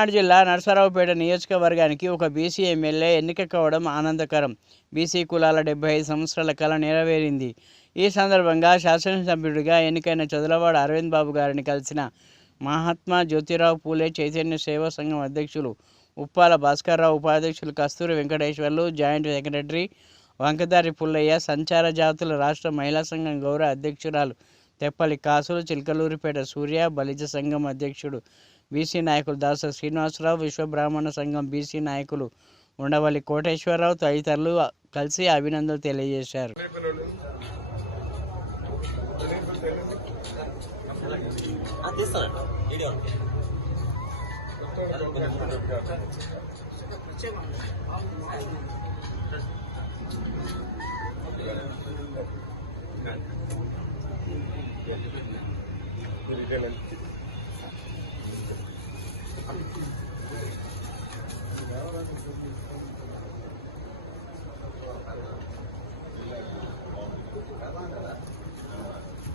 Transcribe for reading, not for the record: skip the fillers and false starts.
పల్నాడు జిల్లా నరసరావుపేట నియోజకవర్గానికి ఒక బీసీ ఎమ్మెల్యే ఎన్నిక కావడం ఆనందకరం. బీసీ కులాల 75 సంవత్సరాల కళ నెరవేరింది. ఈ సందర్భంగా శాసనసభ్యుడిగా ఎన్నికైన చొదలవాడ అరవింద్ బాబు గారిని కలిసిన మహాత్మా జ్యోతిరావు పూలే చైతన్య సేవా సంఘం అధ్యక్షులు ఉప్పాల భాస్కర్రావు, ఉపాధ్యక్షులు కస్తూరి వెంకటేశ్వర్లు, జాయింట్ సెక్రటరీ వంకదారి పుల్లయ్య, సంచార జాతుల రాష్ట్ర మహిళా సంఘం గౌరవ అధ్యక్షురాలు తెప్పలి కాసులు, చిలకలూరిపేట సూర్య, బలిజ సంఘం అధ్యక్షుడు బీసీ నాయకులు దాస శ్రీనివాసరావు, విశ్వబ్రాహ్మణ సంఘం బీసీ నాయకులు ఉండవల్లి కోటేశ్వరరావు తదితరులు కలిసి అభినందనలు తెలియజేశారు.